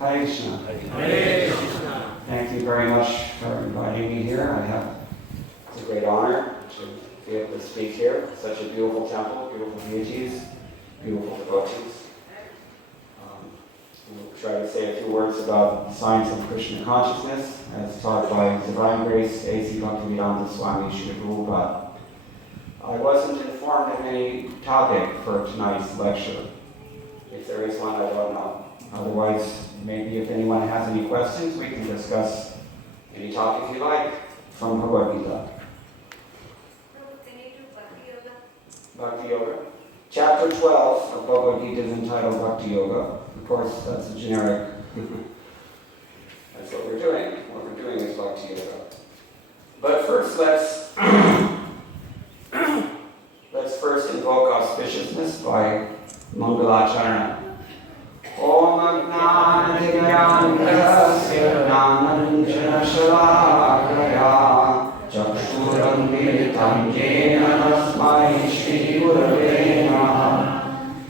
Hare Krishna. Hare Krishna. Thank you very much for inviting me here. It's a great honor to be able to speak here. Such a beautiful temple, beautiful deities, beautiful devotees. We'll try to say a few words about the science of Krishna consciousness as taught by His Divine Grace A.C. Bhaktivedanta Swami Srila Prabhupada. I wasn't informed of any topic for tonight's lecture. If there is one, I don't know. Otherwise, maybe if anyone has any questions, we can discuss any topic you like from Bhagavad Gita. Can you do Bhakti Yoga? Bhakti Yoga. Chapter 12 of Bhagavad Gita is entitled Bhakti Yoga. Of course, that's a generic. That's what we're doing. What we're doing is Bhakti Yoga. But first, let's first invoke auspiciousness by Mangalacharana. Om Ajnana Divyantasya Jnananjana Shalakaya Yena Tasmai Shri Gurave Namaha.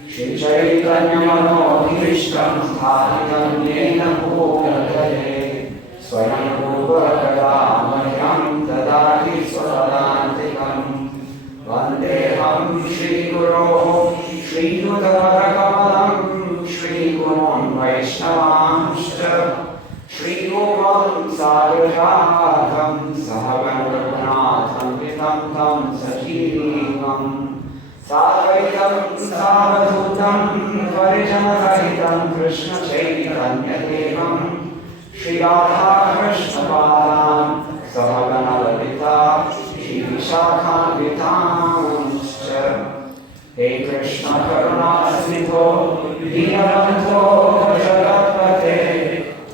Shri Chaitanya Manobhishtam Sthapitam Yena Bhutale Swayam Rupa Kadamahyam Dadati Swadantikam Vandeham Shri Guru Shri Yudhakamalam Shri Gurun Vaishnavanscha Shri Gopam Sagrajatam Sahagan Raghunatham Vitam Tam Sajivam Sadvaitam Savadhutam Parijanasahitam Krishna Chaitanya Devam Shri Radha Krishna Padam Sahagana Lalita Shri Vishakhanvitamscha He Krishna Karuna Sindho Dinabandho Jagatpate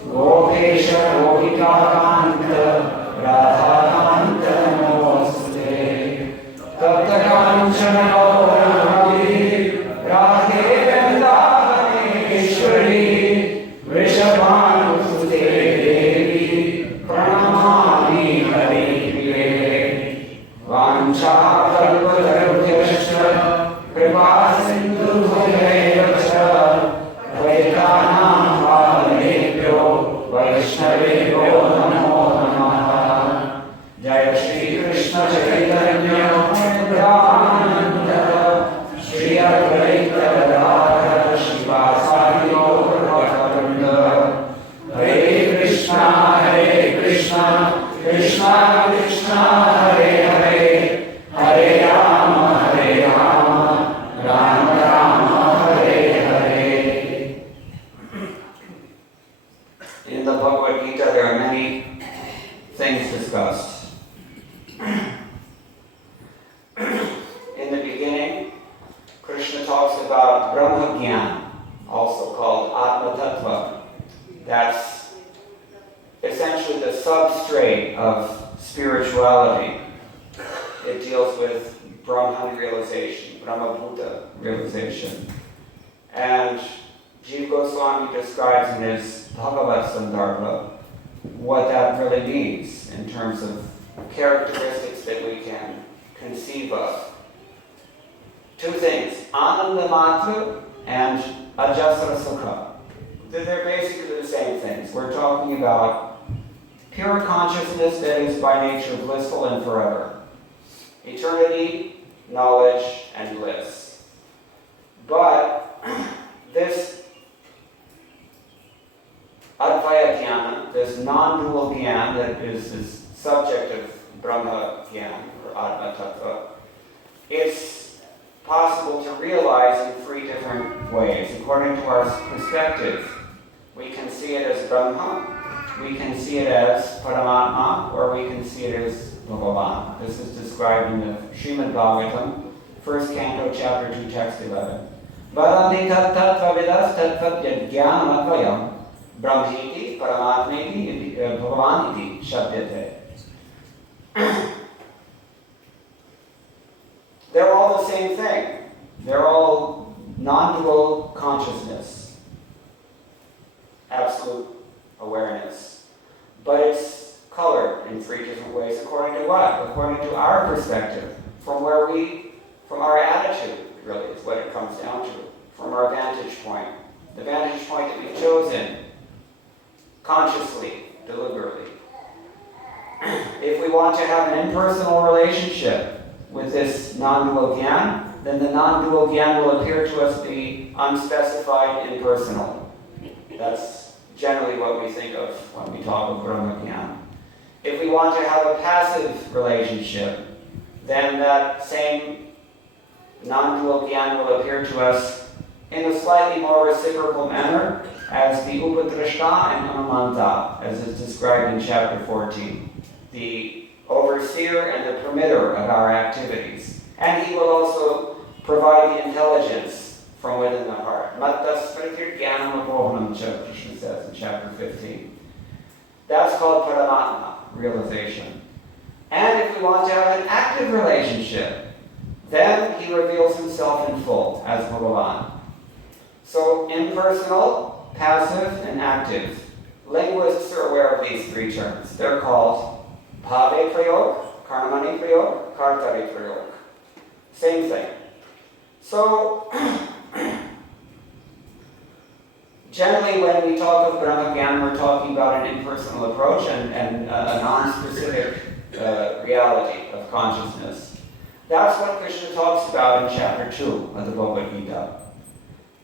Gopesha Gopika Kanta Radha Kanta Namostate Tapta Kanchana Gaurani Radhe Vrindavaneshwari Vrishabhanusute Devi Pranamami Hari Priye Vancha Kalpatarubhyascha Kripa Sindhubhyayavacha Vaikanam Bhavanebhyo Vaishnaveyo Namo Namaha. Jaya Shri Krishna Chaitanya Nityananda Shri Advaita Gadadhara Shivasadi Gaura Hare Krishna Krishna Krishna Hare Hare Hare Rama Rama Rama Hare Hare. In the Bhagavad Gita there are many things discussed. In the beginning, Krishna talks about Brahma Gyan, also called Atma Tattva. That's essentially the substrate of spirituality. It deals with Brahman realization, Brahma Bhuta realization. And Jiva Goswami describes in his Bhagavad Sandarbha what that really means in terms of characteristics that we can conceive of. Two things, Ananda Matra and Ajasra Sukha. They're basically the same things. We're talking about pure consciousness that is by nature blissful and forever. Eternity, knowledge, and bliss. But this Advaya Jnana, this non-dual Jnana that is this subject of Brahma Jnana or Atma Tattva, it's possible to realize in three different ways. According to our perspective, we can see it as Brahma, we can see it as Paramatma, or we can see it as Bhagavan. This is described in the Srimad Bhagavatam, 1st canto, chapter 2, text 11. Vadanti tat tattva vidas tattva jnanam advayam brahmeti paramatmeti bhagavan iti shabdyate. They're all the same thing. They're all non-dual consciousness, absolute awareness. But it's colored in three different ways according to what? According to our perspective, from our attitude, really, is what it comes down to, from our vantage point. The vantage point that we've chosen, consciously, deliberately. If we want to have an impersonal relationship with this non-dual Gyan, then the non-dual Gyan will appear to us be unspecified, impersonal. That's generally what we think of when we talk of Brahma Gyan. If we want to have a passive relationship, then that same non-dual Gyan will appear to us in a slightly more reciprocal manner as the Upadrashta and Anumanta, as is described in chapter 14. The overseer and the permitter of our activities. And he will also provide the intelligence from within the heart. Matta smritir jnanam apohanam, Krishna says in chapter 15. That's called Paramatma, realization. And if we want to have an active relationship, then he reveals himself in full as Bhagavan. So impersonal, passive, and active. Linguists are aware of these three terms. They're called Bhave Prayog, Karmani prayog, kartari prayog. Same thing. So, generally when we talk of Brahmagyan, we're talking about an impersonal approach and a non-specific reality of consciousness. That's what Krishna talks about in chapter 2 of the Bhagavad Gita.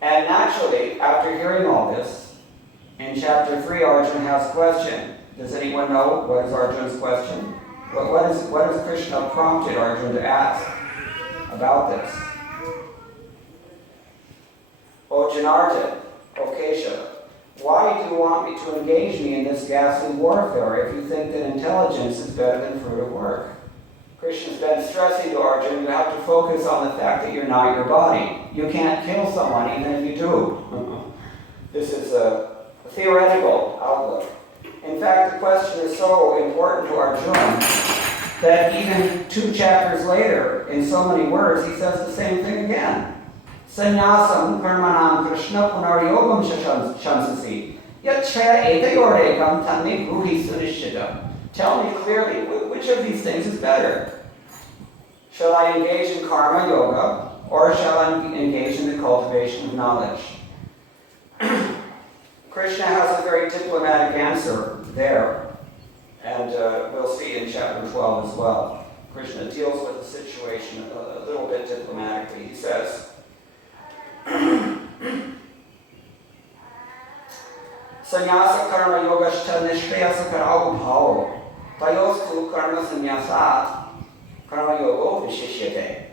And naturally, after hearing all this, in chapter 3 Arjuna has a question. Does anyone know what is Arjuna's question? What has Krishna prompted Arjuna to ask about this? O Janardhan, O Kesha, why do you want me to engage me in this ghastly warfare if you think that intelligence is better than fruit of work? Krishna's been stressing to Arjuna, you have to focus on the fact that you're not your body. You can't kill someone even if you do. This is a theoretical outlook. In fact, the question is so important to Arjuna that even 2 chapters later, in so many words, he says the same thing again. Sannyasam karmanam krishna punaryogam shansasi yachaya etayorekam tanme bruhi sunishita. Tell me clearly, which of these things is better? Shall I engage in karma yoga, or shall I engage in the cultivation of knowledge? Krishna has a very diplomatic answer there, and we'll see in chapter 12 as well. Krishna deals with the situation a little bit diplomatically. He says, Sannyasa karma yogashcha nishreyasa karau bhavo tayostu karma sannyasat karma yogo vishishyate.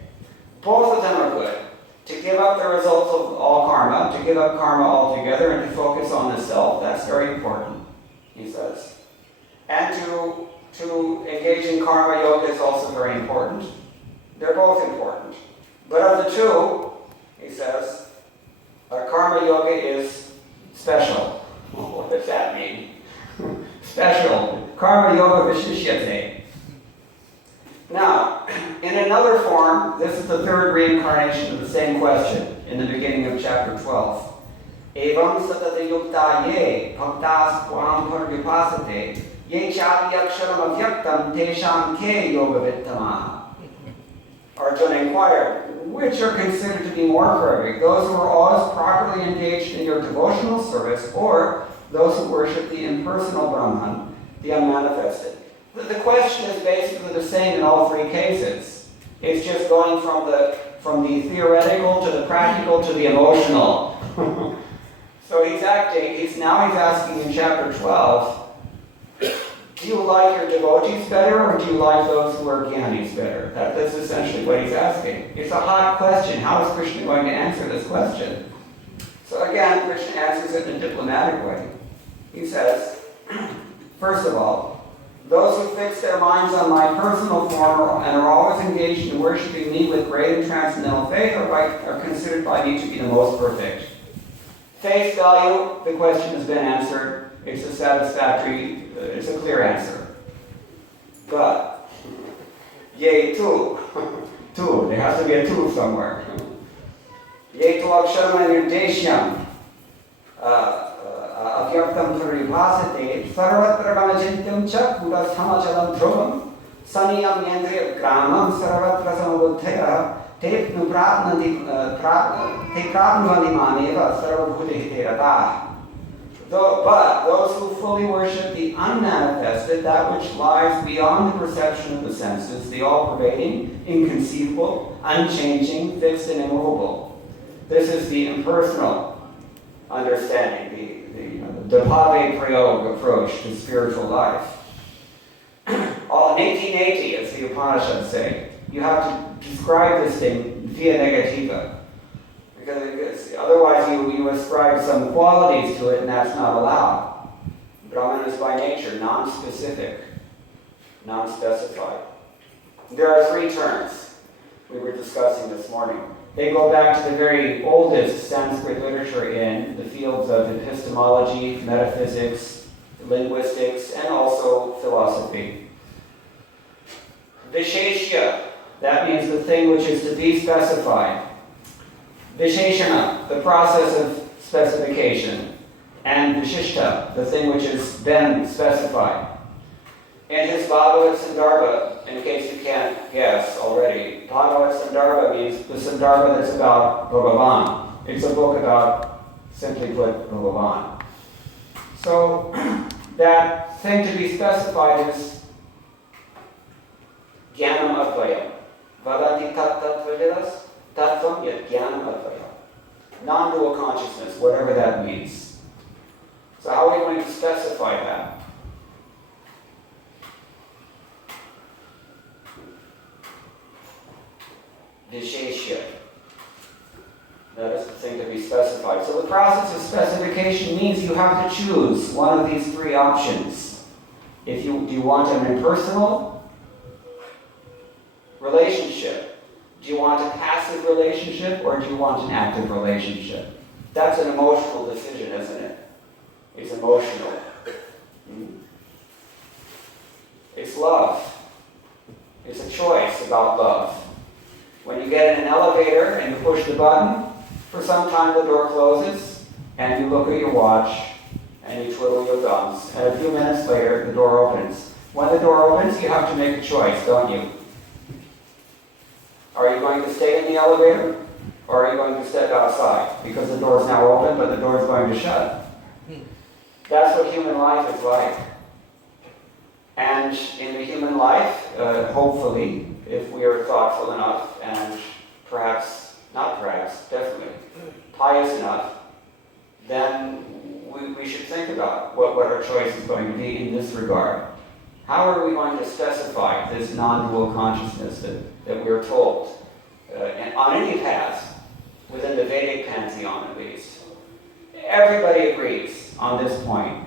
Both of them are good. To give up the results of all karma, to give up karma altogether and to focus on the self, that's very important, he says. And to engage in karma yoga is also very important. They're both important. But of the two, he says, karma yoga is special. What does that mean? Special. Karma yoga vishishyate. Now, in another form, this is the third reincarnation of the same question in the beginning of chapter 12. Evam satata yukta ye bhaktas kvam parvipasate ye chapi aksharam avyaktam tesham ke yoga vittama. Arjuna inquired, which are considered to be more perfect, those who are always properly engaged in your devotional service, or those who worship the impersonal Brahman, the unmanifested? The question is basically the same in all 3 cases. It's just going from the theoretical to the practical to the emotional. So he's asking in chapter 12, do you like your devotees better, or do you like those who are jnanis better? That's essentially what he's asking. It's a hot question. How is Krishna going to answer this question? So again, Krishna answers it in a diplomatic way. He says, first of all, those who fix their minds on my personal form and are always engaged in worshiping me with great and transcendental faith are considered by me to be the most perfect. Face value, the question has been answered. It's a satisfactory, it's a clear answer. But, ye tu, there has to be a tu somewhere. Ye tu aksharma nirdeshyam, avyaktam paribhasate, sarvatra gamajintyam cha purasthamachalam dhruvam, saniyam yendriya gramam sarvatra samabuddhaya, te prapnuvandi maneva sarvabhutehite ratah. But those who fully worship the unmanifested, that which lies beyond the perception of the senses, the all-pervading, inconceivable, unchanging, fixed and immovable. This is the impersonal understanding, the bhave prayog approach to spiritual life. All neti, as the Upanishads say, you have to describe this thing via negativa. Because otherwise you ascribe some qualities to it, and that's not allowed. Brahman is by nature non-specific, non-specified. There are 3 terms we were discussing this morning. They go back to the very oldest Sanskrit literature in the fields of epistemology, metaphysics, linguistics, and also philosophy. Visheshya, that means the thing which is to be specified. Visheshana, the process of specification. And Vishishta, the thing which has been specified. In his Bhagavad Sandarbha, in case you can't guess already, Bhagavad Sandarbha means the Sandarbha that's about Bhagavan. It's a book about, simply put, Bhagavan. So that thing to be specified is Jnanam Advayam. Vadati tat tattvavidas, tattvam yat Jnanam Advayam. Non-dual consciousness, whatever that means. So how are we going to specify that? Visheshya. That is the thing to be specified. So the process of specification means you have to choose one of these three options. Do you want an impersonal relationship? Do you want a passive relationship, or do you want an active relationship? That's an emotional decision, isn't it? It's emotional. It's love. It's a choice about love. When you get in an elevator and you push the button, for some time the door closes, and you look at your watch, and you twiddle your thumbs, and a few minutes later the door opens. When the door opens, you have to make a choice, don't you? Are you going to stay in the elevator, or are you going to step outside? Because the door is now open, but the door is going to shut. That's what human life is like. And in the human life, hopefully, if we are thoughtful enough, and definitely, pious enough, then we should think about what our choice is going to be in this regard. How are we going to specify this non-dual consciousness that we're told, and on any path, within the Vedic pantheon at least? Everybody agrees on this point,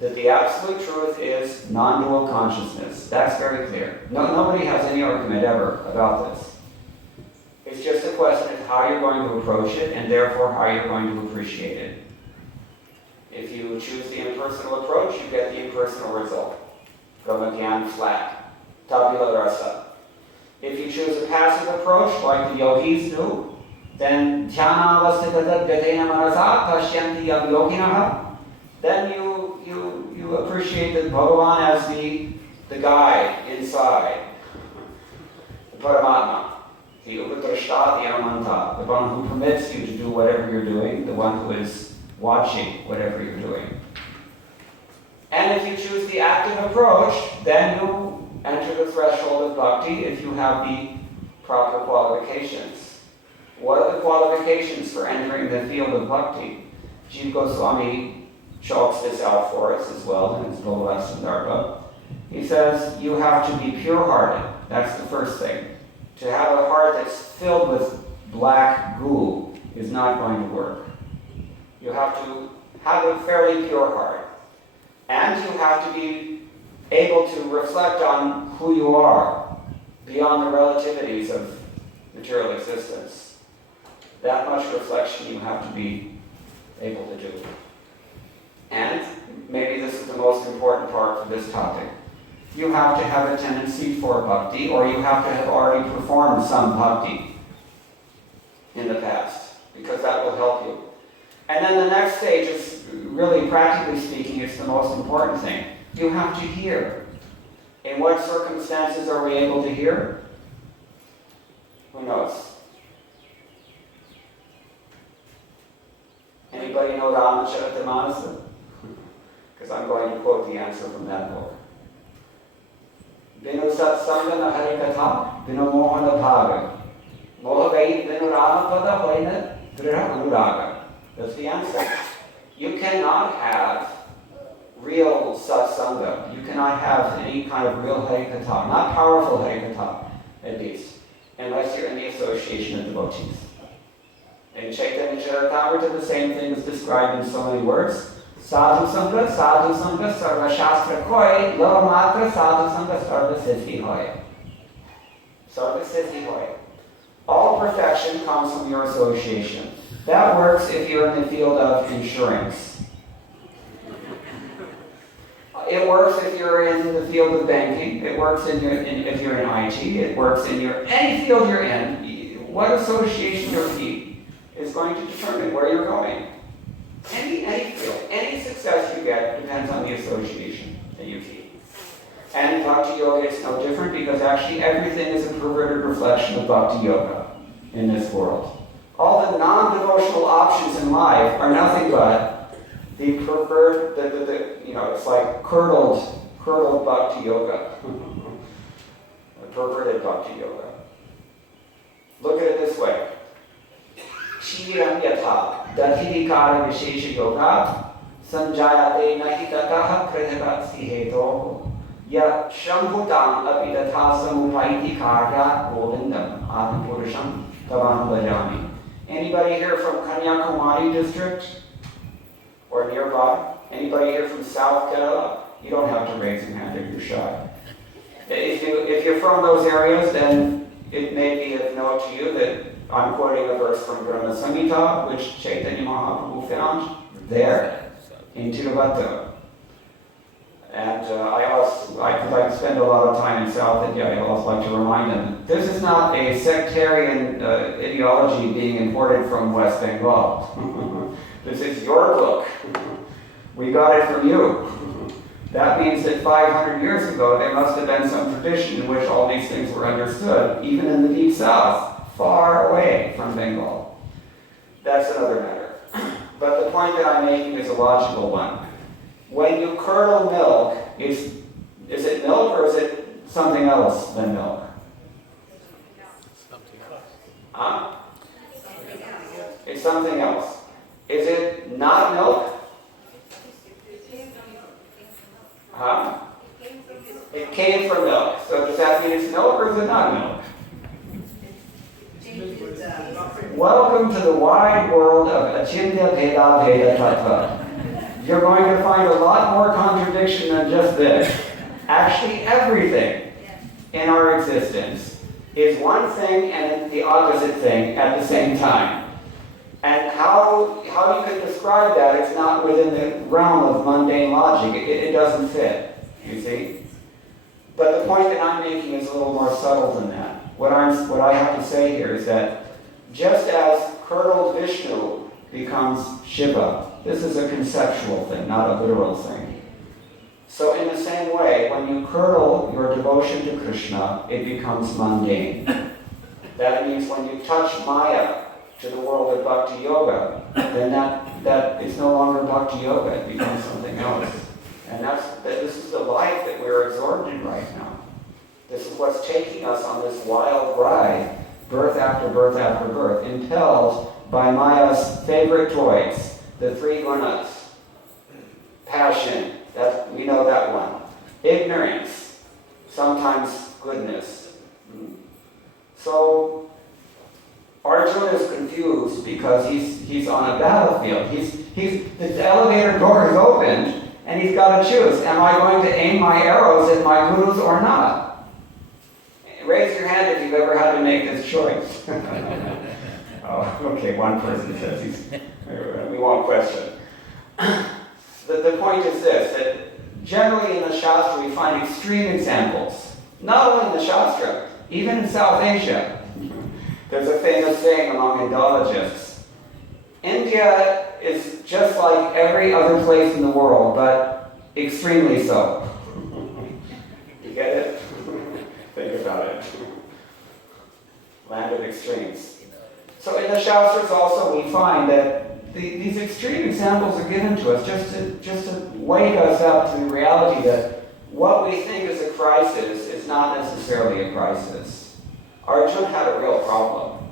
that the absolute truth is non-dual consciousness. That's very clear. Nobody has any argument ever about this. It's just a question of how you're going to approach it, and therefore how you're going to appreciate it. If you choose the impersonal approach, you get the impersonal result. Brahmagyan flat. Tabula rasa. If you choose a passive approach, like the yogis do, then dhyanavastitata gadena manasa pashyanti yoginaha, then you appreciate that Bhagavan as the guide inside, the Paramatma, the Upadrashta, the Amanta, the one who permits you to do whatever you're doing, the one who is watching whatever you're doing. And if you choose the active approach, then you enter the threshold of bhakti if you have the proper qualifications. What are the qualifications for entering the field of bhakti? Jiva Goswami chalks this out for us as well in his Bhagavad Sandarbha. He says you have to be pure-hearted. That's the first thing. To have a heart that's filled with black goo is not going to work. You have to have a fairly pure heart. And you have to be able to reflect on who you are beyond the relativities of material existence. That much reflection you have to be able to do. And maybe this is the most important part for this topic. You have to have a tendency for bhakti, or you have to have already performed some bhakti in the past, because that will help you. And then the next stage is, really practically speaking, it's the most important thing. You have to hear. In what circumstances are we able to hear? Who knows? Anybody know Ramacharitamanasa? Because I'm going to quote the answer from that book. Vinu satsanga na harikatha, vinu mohana bhaga. Mohavai vinu ramapada hoina drira anuraga. That's the answer. You cannot have real satsanga. You cannot have any kind of real harikatha, not powerful harikatha, at least, unless you're in the association of devotees. In Chaitanya Charitamrita, the same thing is described in so many words. Sadhu Sangha, Sarva Shastra Koi, Lo Matra Sadhu Sangha, Sarva Siddhi Hoy. Sarva Siddhi Hoy. All perfection comes from your association. That works if you're in the field of insurance. It works if you're in the field of banking. It works if you're in IT. It works in any field you're in. What association you keep is going to determine where you're going. Any field, any success you get depends on the association that you keep. And Bhakti Yoga is no different because actually everything is a perverted reflection of Bhakti Yoga in this world. All the non-devotional options in life are nothing but the it's like curdled Bhakti Yoga. Perverted Bhakti Yoga. Look at it this way. Kshiram yatha dathidikara vishesha yoga sanjayate nahi tataha kritavasi hetoho yat shambhutam apidatha samupaiti karya govindam adipurusham tavam bhajami. Anybody here from Kanyakumari district or nearby? Anybody here from South Kerala? You don't have to raise your hand if you're shy. If you're from those areas, then it may be of note to you that I'm quoting a verse from Brahma Samhita, which Chaitanya Mahaprabhu found there in Tiruvallur. And because I spend a lot of time in South India, I always like to remind them, this is not a sectarian ideology being imported from West Bengal. This is your book. We got it from you. That means that 500 years ago, there must have been some tradition in which all these things were understood, even in the deep south, far away from Bengal. That's another matter. But the point that I'm making is a logical one. When you curdle milk, is it milk or is it something else than milk? Huh? It's something else. Is it not milk? Huh? It came from milk. So does that mean it's milk or is it not milk? Welcome to the wide world of Achintya Bheda Bheda Tattva. You're going to find a lot more contradiction than just this. Actually, everything in our existence is one thing and the opposite thing at the same time. And how you could describe that, it's not within the realm of mundane logic. It doesn't fit, you see? But the point that I'm making is a little more subtle than that. What I have to say here is that just as curdled Vishnu becomes Shiva, this is a conceptual thing, not a literal thing. So in the same way, when you curdle your devotion to Krishna, it becomes mundane. That means when you touch Maya, to the world of Bhakti Yoga, then that it's no longer Bhakti Yoga, it becomes something else. And this is the life that we're absorbed in right now. This is what's taking us on this wild ride, birth after birth after birth, impelled by Maya's favorite toys, the three gunas. Passion, we know that one. Ignorance, sometimes goodness. So Arjuna is confused because he's on a battlefield. The elevator door is opened, and he's got to choose. Am I going to aim my arrows at my gurus or not? Raise your hand if you've ever had to make this choice. Oh, okay, one person says we won't question. The point is this, that generally in the Shastra we find extreme examples. Not only in the Shastra, even in South Asia. There's a famous saying among Indologists. India is just like every other place in the world, but extremely so. You get it? Think about it. Land of extremes. So in the Shastras also we find that these extreme examples are given to us just to wake us up to the reality that what we think is a crisis is not necessarily a crisis. Arjuna had a real problem.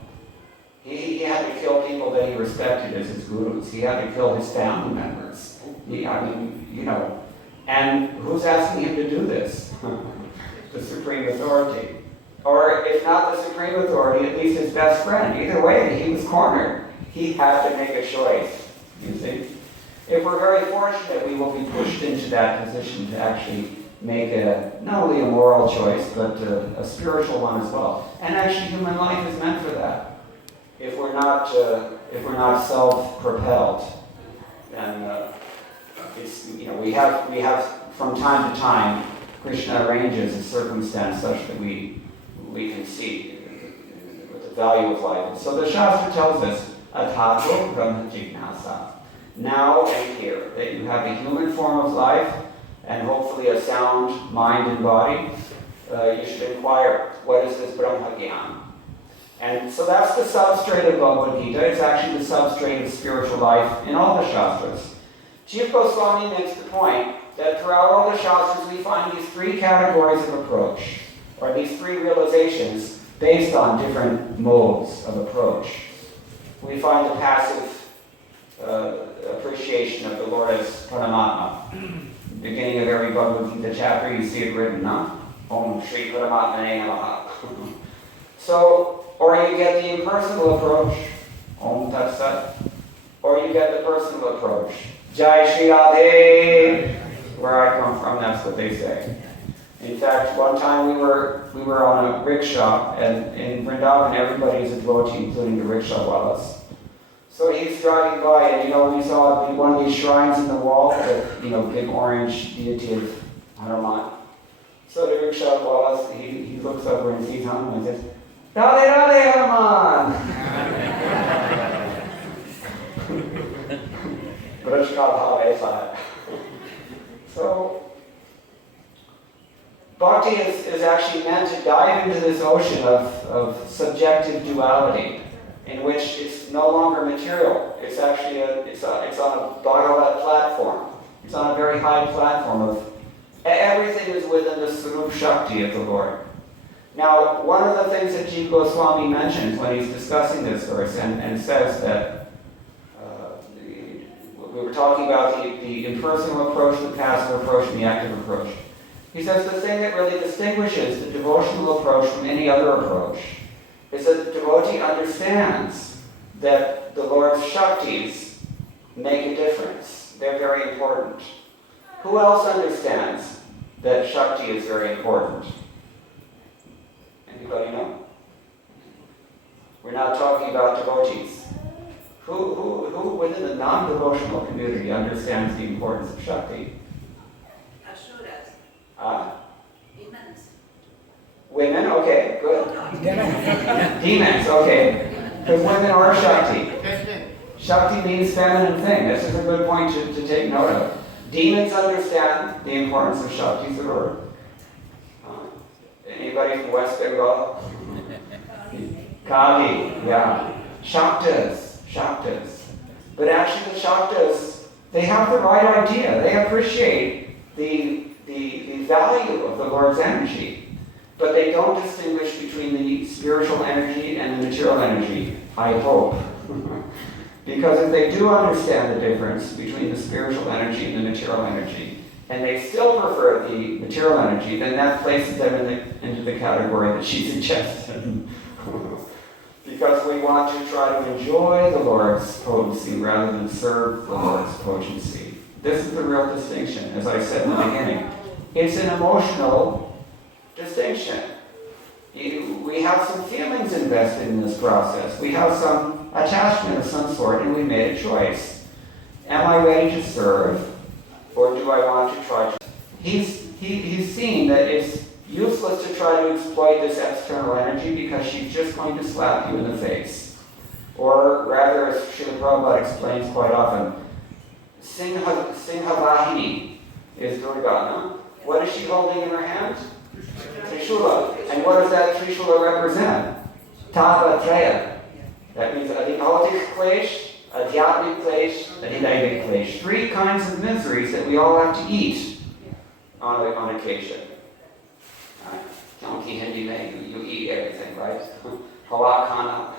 He had to kill people that he respected as his gurus. He had to kill his family members. And who's asking him to do this? The supreme authority. Or if not the supreme authority, at least his best friend. Either way, he was cornered. He had to make a choice, you see. If we're very fortunate, we will be pushed into that position to actually make not only a moral choice, but a spiritual one as well. And actually, human life is meant for that. If we're not self-propelled, then we have from time to time, Krishna arranges a circumstance such that we can see what the value of life is. So the Shastra tells us, Athato Brahma Jignasa. Now and here, that you have a human form of life, and hopefully a sound mind and body, you should inquire, what is this Brahma Gyan? And so that's the substrate of Bhagavad Gita. It's actually the substrate of spiritual life in all the Shastras. Jiva Goswami makes the point that throughout all the Shastras we find these three categories of approach, or these three realizations based on different modes of approach. We find the passive appreciation of the Lord as Paramatma. Beginning of every Bhagavad Gita chapter, you see it written, Om Shri Paramatmane Namaha. So, or you get the impersonal approach, Om Tat Sat, or you get the personal approach, Jai Shri Radhe. Where I come from, that's what they say. In fact, one time we were on a rickshaw, and in Vrindavan everybody is a devotee, including the rickshaw wallas. So he's driving by, and we saw one of these shrines in the wall, the big orange deity of Hanuman. So the rickshaw wallas, he looks over and sees Hanuman and says, Radhe Radhe Hanuman! So, Bhakti is actually meant to dive into this ocean of subjective duality, in which it's no longer material. It's actually it's on a Bhagavad platform. It's on a very high platform of everything is within the Sarup Shakti of the Lord. Now, one of the things that Jiva Goswami mentions when he's discussing this verse and says that we were talking about the impersonal approach, the passive approach, and the active approach. He says the thing that really distinguishes the devotional approach from any other approach is that the devotee understands that the Lord's Shaktis make a difference. They're very important. Who else understands that Shakti is very important? Anybody know? We're not talking about devotees. Who within the non-devotional community understands the importance of Shakti? Asuras. Demons. Women? Okay, good. Demons, okay. Because women are Shakti. Shakti means feminine thing. This is a good point to take note of. Demons understand the importance of Shakti Sarur. Anybody from West Bengal? Kali, yeah. Shaktas. But actually the Shaktas, they have the right idea. They appreciate the value of the Lord's energy. But they don't distinguish between the spiritual energy and the material energy, I hope. Because if they do understand the difference between the spiritual energy and the material energy, and they still prefer the material energy, then that places them into the category that she suggested. Because we want to try to enjoy the Lord's potency rather than serve the Lord's potency. This is the real distinction, as I said in the beginning. It's an emotional distinction. We have some feelings invested in this process. We have some attachment of some sort, and we made a choice. Am I ready to serve, or do I want to try to? He's seen that it's useless to try to exploit this external energy because she's just going to slap you in the face. Or rather, as Srila Prabhupada explains quite often, Singhavahini is Durga, no? What is she holding in her hand? Trishula. And what does that Trishula represent? Tava Treya. That means adhibhautik klesh, adhyatmik klesh, adhidaivic klesh. Three kinds of miseries that we all have to eat on occasion. Kyunki Hindi mein, you eat everything, right? Hawa khana.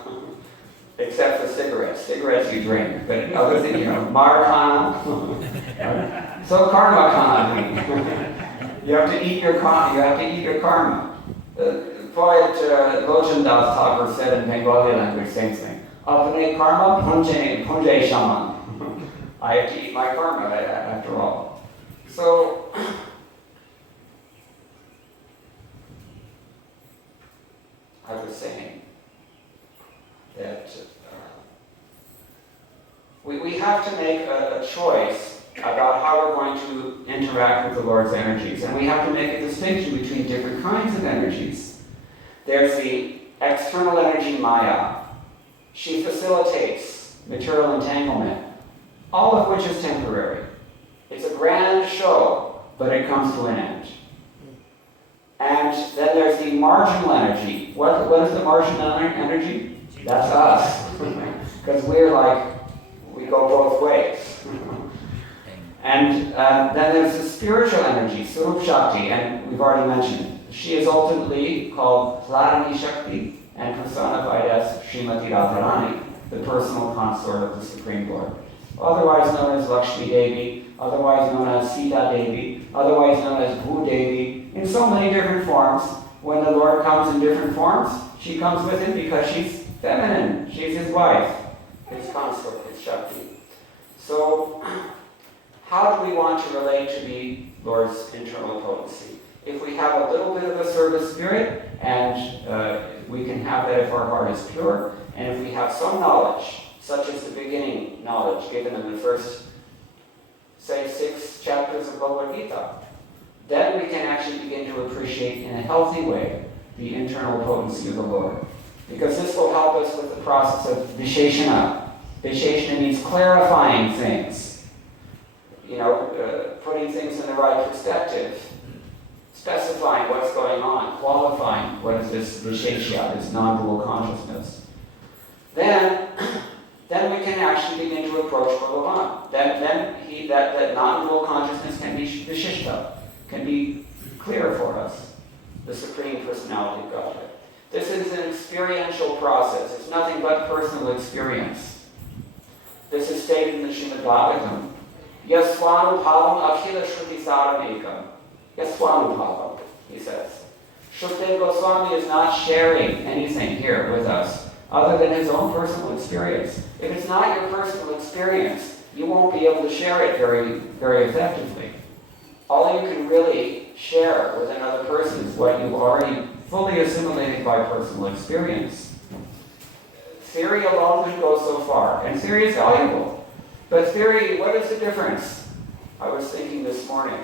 Except for cigarettes. Cigarettes you drink, but other things, mar khana. So karma khana. You have to eat your karma. You have to eat your karma. The poet Lochen Das Thakur said in Bengali language, same thing. Apne karma punjay shaman. I have to eat my karma after all. So I was saying that we have to make a choice about how we're going to interact with the Lord's energies. And we have to make a distinction between different kinds of energies. There's the external energy Maya. She facilitates material entanglement, all of which is temporary. It's a grand show but it comes to an end. And then there's the marginal energy. What is the marginal energy? That's us. Because we go both ways. And then there's the spiritual energy, Surup Shakti, and we've already mentioned. She is ultimately called Vladimir Shakti and personified as Srimati Radharani, the personal consort of the Supreme Lord. Otherwise known as Lakshmi Devi, otherwise known as Sita Devi, otherwise known as Bhu Devi, in so many different forms. When the Lord comes in different forms, she comes with him because she's feminine. She's his wife, his consort, his Shakti. So, how do we want to relate to the Lord's internal potency? If we have a little bit of a service spirit, and we can have that if our heart is pure, and if we have some knowledge, such as the beginning knowledge given in the first, say, 6 chapters of Bhagavad Gita, then we can actually begin to appreciate in a healthy way the internal potency of the Lord. Because this will help us with the process of Visheshana. Visheshana means clarifying things. Putting things in the right perspective, specifying what's going on, qualifying what is this visheshya, this non-dual consciousness. Then we can actually begin to approach Bhagavan. That non-dual consciousness can be vishishta, can be clear for us, the Supreme Personality of Godhead. This is an experiential process. It's nothing but personal experience. This is stated in the Srimad Bhagavatam. Yaswanubhavam akhila shruti saramekam. Yaswanubhavam, he says. Shukdev Goswami is not sharing anything here with us other than his own personal experience. If it's not your personal experience, you won't be able to share it very, very effectively. All you can really share with another person is what you've already fully assimilated by personal experience. Theory alone can go so far, and theory is valuable. But theory, what is the difference? I was thinking this morning.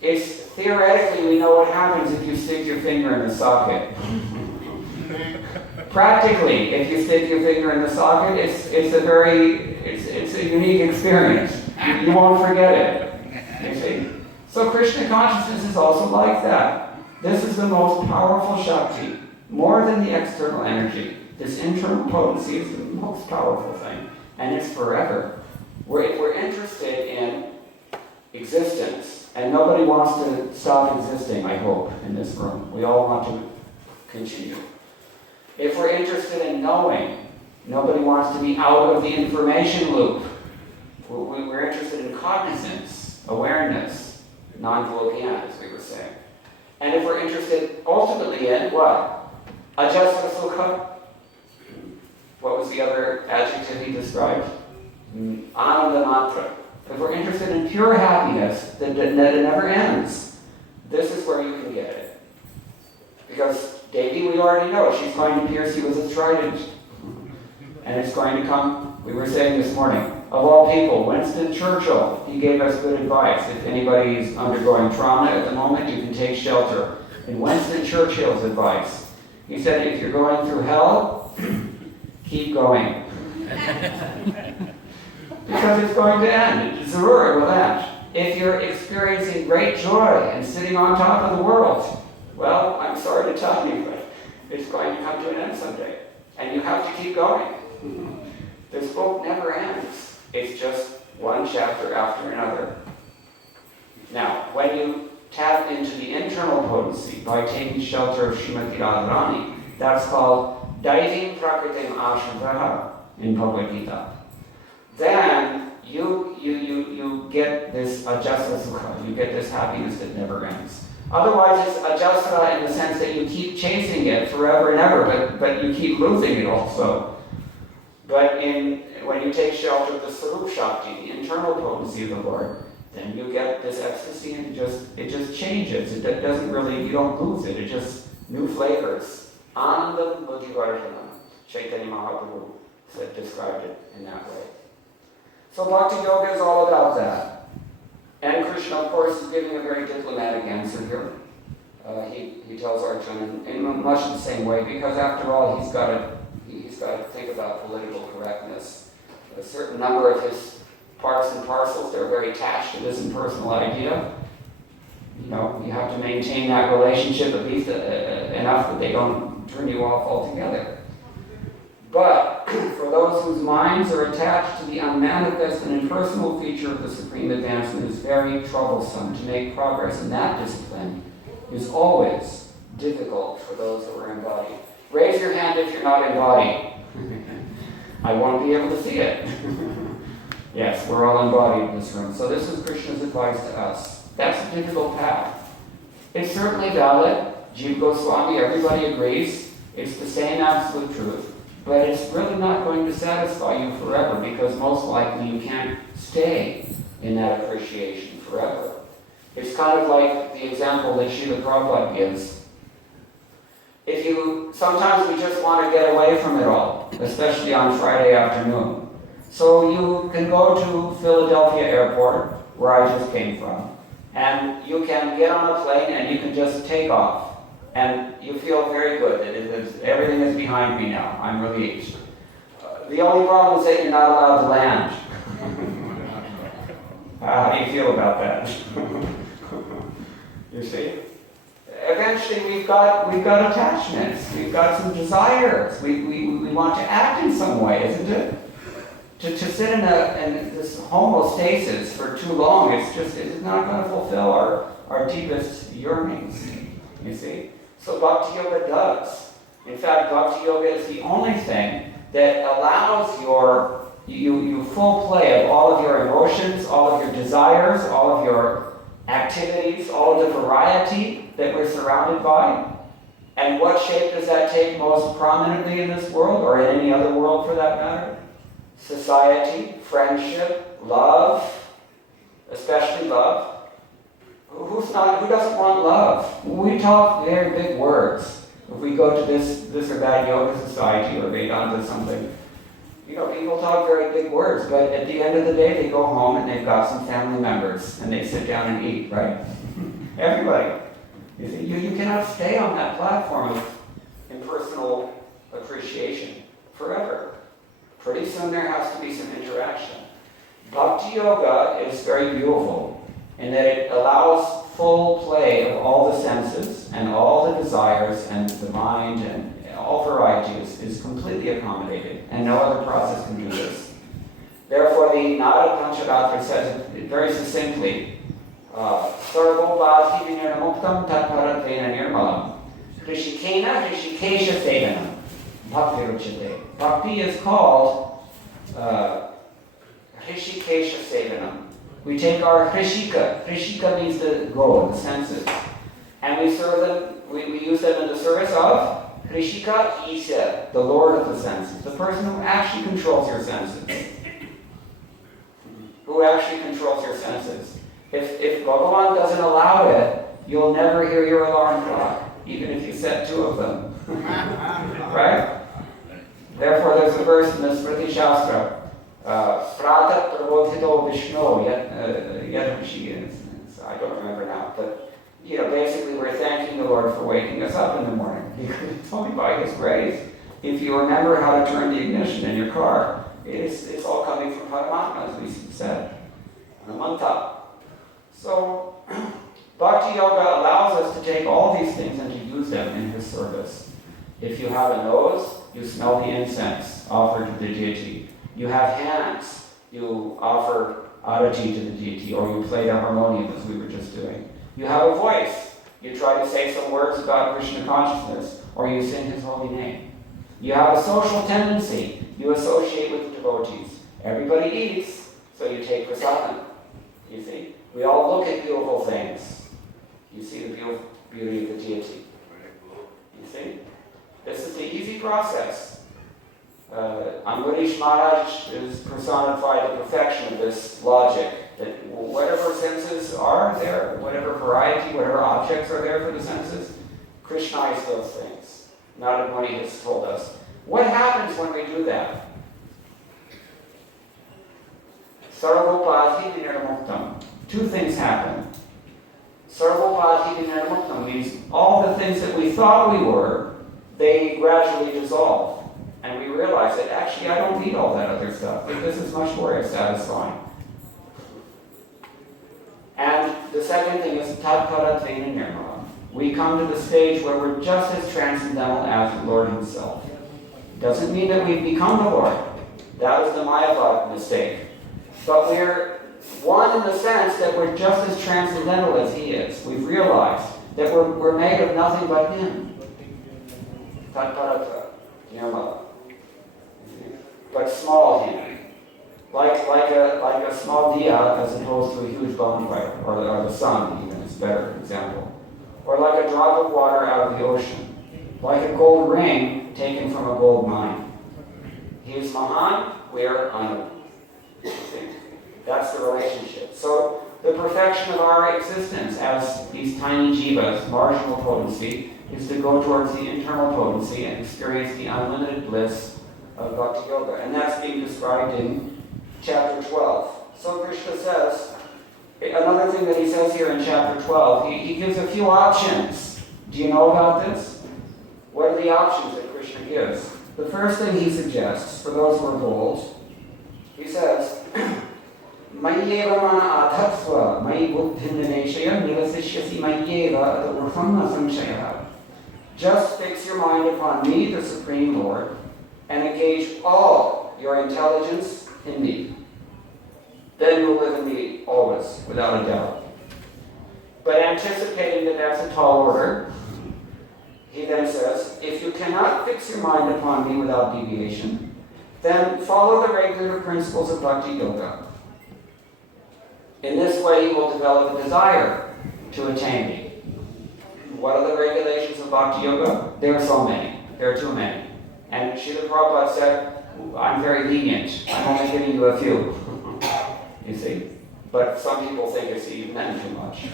It's theoretically, we know what happens if you stick your finger in the socket. Practically, if you stick your finger in the socket, it's a unique experience. You won't forget it. You see? So Krishna consciousness is also like that. This is the most powerful Shakti, more than the external energy. This internal potency is the most powerful thing, and it's forever. If we're interested in existence, and nobody wants to stop existing, I hope, in this room. We all want to continue. If we're interested in knowing, nobody wants to be out of the information loop. We're interested in cognizance, awareness, non-dual jnana, as we were saying. And if we're interested ultimately in what? Ajasa sukha. What was the other adjective he described? Ananda matra. If we're interested in pure happiness that never ends, this is where you can get it. Because Devi, we already know, she's going to pierce you with a trident. And it's going to come, we were saying this morning, of all people, Winston Churchill, he gave us good advice. If anybody is undergoing trauma at the moment, you can take shelter. In Winston Churchill's advice, he said, if you're going through hell, keep going. Because it's going to end. Zarur, it will end. If you're experiencing great joy and sitting on top of the world, well, I'm sorry to tell you, but it's going to come to an end someday. And you have to keep going. This book never ends. It's just one chapter after another. Now, when you tap into the internal potency by taking shelter of Srimati Radharani, that's called Daivim Prakritim Ashraha in Bhagavad Gita. Then you get this ajasa sukha, you get this happiness that never ends. Otherwise, it's ajasa in the sense that you keep chasing it forever and ever, but you keep losing it also. But when you take shelter of the Sarup Shakti, the internal potency of the Lord, then you get this ecstasy, and it just changes. It doesn't really, you don't lose it. It just new flavors. Anandam Buddhivardhana, Chaitanya Mahaprabhu described it in that way. So Bhakti Yoga is all about that. And Krishna, of course, is giving a very diplomatic answer here. He tells Arjuna in much the same way, because after all, he's got to think about political correctness a certain number of his parts and parcels. They're very attached to this impersonal idea. You know, you have to maintain that relationship at least enough that they don't turn you off altogether. But for those whose minds are attached to the unmanifest and impersonal feature of the supreme advancement, is very troublesome. To make progress in that discipline is always difficult for those who are embodied. Raise your hand if you're not embodied. I won't be able to see it. Yes, we're all embodied in this room. So this is Krishna's advice to us. That's a difficult path. It's certainly valid. Jiva Goswami, everybody agrees. It's the same absolute truth. But it's really not going to satisfy you forever, because most likely you can't stay in that appreciation forever. It's kind of like the example that Srila Prabhupada gives. Sometimes we just want to get away from it all, especially on Friday afternoon. So you can go to Philadelphia Airport, where I just came from, and you can get on a plane and you can just take off. And you feel very good that everything is behind me now. I'm relieved. The only problem is that you're not allowed to land. How do you feel about that? You see? Eventually we've got attachments. We've got some desires. We want to act in some way, isn't it? To sit in this homeostasis for too long, it's not going to fulfill our deepest yearnings. You see? So Bhakti Yoga does. In fact, Bhakti Yoga is the only thing that allows you full play of all of your emotions, all of your desires, all of your activities, all of the variety that we're surrounded by. And what shape does that take most prominently in this world, or in any other world for that matter? Society, friendship, love, especially love. Who doesn't want love? We talk very big words. If we go to this or that yoga society or Vedanta something, people talk very big words, but at the end of the day, they go home and they've got some family members and they sit down and eat, right? Everybody. You see, you cannot stay on that platform of impersonal appreciation forever. Pretty soon there has to be some interaction. Bhakti Yoga is very beautiful in that it allows full play of all the senses and all the desires and the mind, and all variety is completely accommodated, and no other process can do this. Therefore, the Nada Pancharatra says it very succinctly, Sarvo Bhati Vinirmuktam Tatparatena Nirmalam Hrishikena Hrishikesha Sevanam Bhakti Ruchate. Bhakti is called Hrishikesha Sevanam. We take our Hrishika. Hrishika means the goal, the senses. And we serve them, we use them in the service of Hrishika Isha, the Lord of the senses. The person who actually controls your senses. Who actually controls your senses. If Bhagavan doesn't allow it, you'll never hear your alarm clock, even if you set 2 of them. Right? Therefore, there's a verse in the Smriti Shastra. Pratat prabodhito Vishnu yet I don't remember now, but basically we're thanking the Lord for waking us up in the morning, because it's only by His grace. If you remember how to turn the ignition in your car, it's all coming from Paramatma, as we said, Anamanta. So Bhakti Yoga allows us to take all these things and to use them in His service. If you have a nose, you smell the incense offered to the deity. You have hands, you offer arati to the deity, or you play the harmonium as we were just doing. You have a voice, you try to say some words about Krishna consciousness, or you sing His holy name. You have a social tendency, you associate with the devotees. Everybody eats, so you take prasadam. You see? We all look at beautiful things. You see the beauty of the deity. You see? This is the easy process. Ambarish Maharaj is personified the perfection of this logic, that whatever senses are there, whatever variety, whatever objects are there for the senses, Krishna is those things. Narada has told us. What happens when we do that? Sarvopati vinirmuktam. 2 things happen. Sarvopati vinirmuktam means all the things that we thought we were, they gradually dissolve. And we you realize that actually I don't need all that other stuff. This is much more satisfying. And the second thing is Tatparatvena Nirmala. We come to the stage where we're just as transcendental as the Lord Himself. Doesn't mean that we've become the Lord. That was the Mayavad mistake. But we're one in the sense that we're just as transcendental as He is. We've realized that we're made of nothing but Him. Tatparata Nirmala. But small Him. Like a small diya as opposed to a huge bonfire, or the sun even is a better example. Or like a drop of water out of the ocean. Like a gold ring taken from a gold mine. He is Mahan, we are Anu. That's the relationship. So the perfection of our existence as these tiny jivas, marginal potency, is to go towards the internal potency and experience the unlimited bliss of Bhakti Yoga. And that's being described in chapter 12. So Krishna says, another thing that he says here in chapter 12, he gives a few options. Do you know about this? What are the options that Krishna gives? The first thing he suggests, for those who are bold, he says, Mayyeva mana adhatsva, mayi buddhindaneshaya, nivasishyasi mayyeva adurhamma samshaya. Just fix your mind upon me, the Supreme Lord, and engage all your intelligence in me. Then you'll live in me always, without a doubt. But anticipating that that's a tall order, he then says, if you cannot fix your mind upon me without deviation, then follow the regular principles of Bhakti Yoga. In this way, you will develop a desire to attain me. What are the regulations of Bhakti Yoga? There are so many. There are too many. And Srila Prabhupada said, I'm very lenient. I'm only giving you a few. You see? But some people think it's even then too much.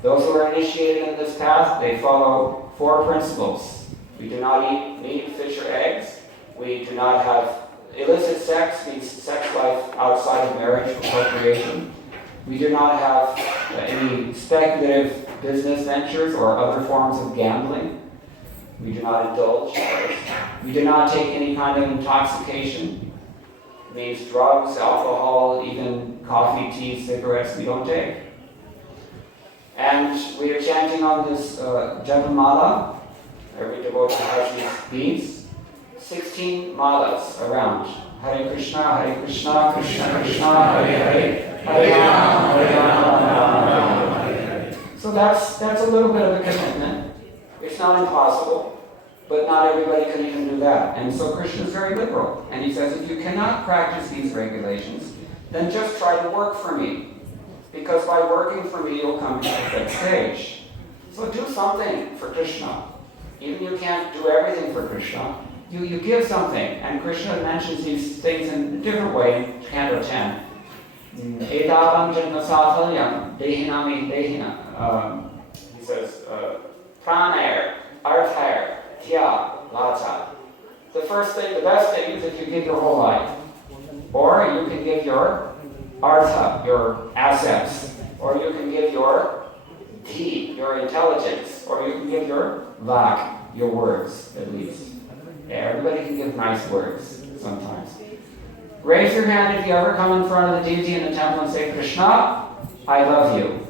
Those who are initiated in this path, they follow 4 principles. We do not eat meat, fish, or eggs. We do not have illicit sex, means sex life outside of marriage for procreation. We do not have any speculative business ventures or other forms of gambling. We do not indulge. We do not take any kind of intoxication. It means drugs, alcohol, even coffee, tea, cigarettes, we don't take. And we are chanting on this Japamala. Every devotee has these beads. 16 malas around. Hare Krishna, Krishna Krishna, Hare Hare, Hare Rama, Hare Rama, Hare Hare. So that's a little bit of a commitment. It's not impossible, but not everybody can even do that. And so Krishna is very liberal. And he says, if you cannot practice these regulations, then just try to work for me. Because by working for me, you'll come to the perfect stage. So do something for Krishna. Even you can't do everything for Krishna. You give something. And Krishna mentions these things in a different way in Canto 10. Edavam janma safalyam dehinami dehina. He says, pranair, arthair, tya, lata. The first thing, the best thing is if you give your whole life. Or you can give your artha, your assets. Or you can give your dhi, your intelligence. Or you can give your vak, your words, at least. Everybody can give nice words sometimes. Raise your hand if you ever come in front of the deity in the temple and say, Krishna, I love you.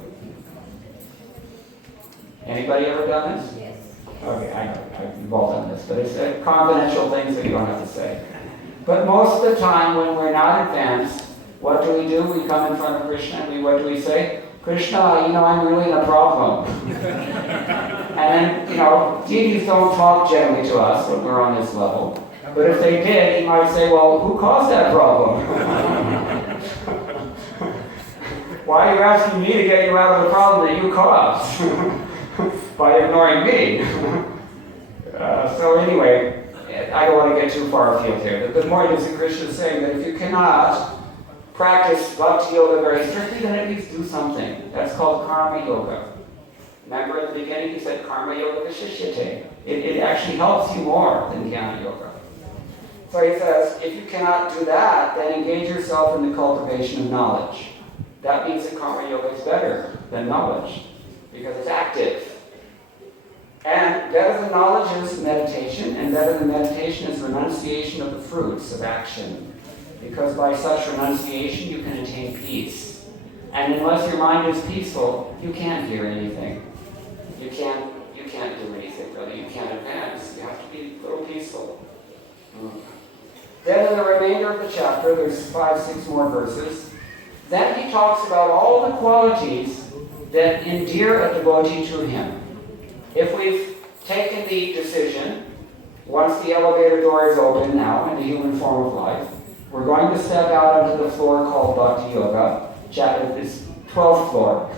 Anybody ever done this? Yes. Okay, I know, you've all done this, but it's a confidential thing, so you don't have to say. But most of the time, when we're not advanced, what do? We come in front of Krishna and what do we say? Krishna, I'm really in a problem. And then, deities don't talk generally to us when we're on this level. But if they did, he might say, well, who caused that problem? Why are you asking me to get you out of the problem that you caused? By ignoring me. So anyway, I don't want to get too far afield here. The point is that Krishna is saying that if you cannot practice Bhakti Yoga very strictly, then at least do something. That's called Karma Yoga. Remember at the beginning he said Karma Yoga Vishishyate. It actually helps you more than Jnana Yoga. So he says, if you cannot do that, then engage yourself in the cultivation of knowledge. That means that Karma Yoga is better than knowledge, because it's active. And better than knowledge is meditation, and better than meditation is renunciation of the fruits of action. Because by such renunciation you can attain peace. And unless your mind is peaceful, you can't hear anything. You can't do anything really. You can't advance. You have to be a little peaceful. Then in the remainder of the chapter, there's 5-6 more verses. Then he talks about all the qualities that endear a devotee to him. If we've taken the decision, once the elevator door is open now in the human form of life, we're going to step out onto the floor called Bhakti Yoga, this 12th floor.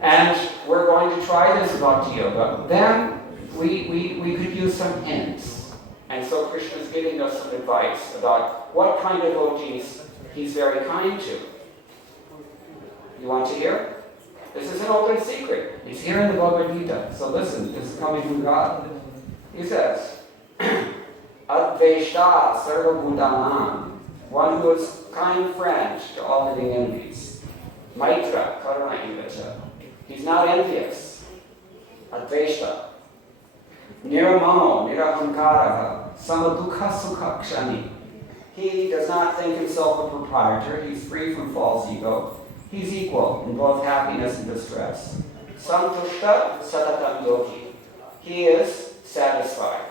And we're going to try this Bhakti Yoga. Then we could use some hints. And so Krishna is giving us some advice about what kind of devotees he's very kind to. You want to hear? This is an open secret. It's here in the Bhagavad Gita. So listen, this is coming from God. He says, Adveshta sarva bhutanam, one who is kind friend to all living entities. Maitra karuna ivacha. He's not envious. Adveshta. Niramamo, nirahankaraha, samadukha sukha kshani. He does not think himself a proprietor. He's free from false ego. He's equal in both happiness and distress. Santushta satatam yogi. He is satisfied.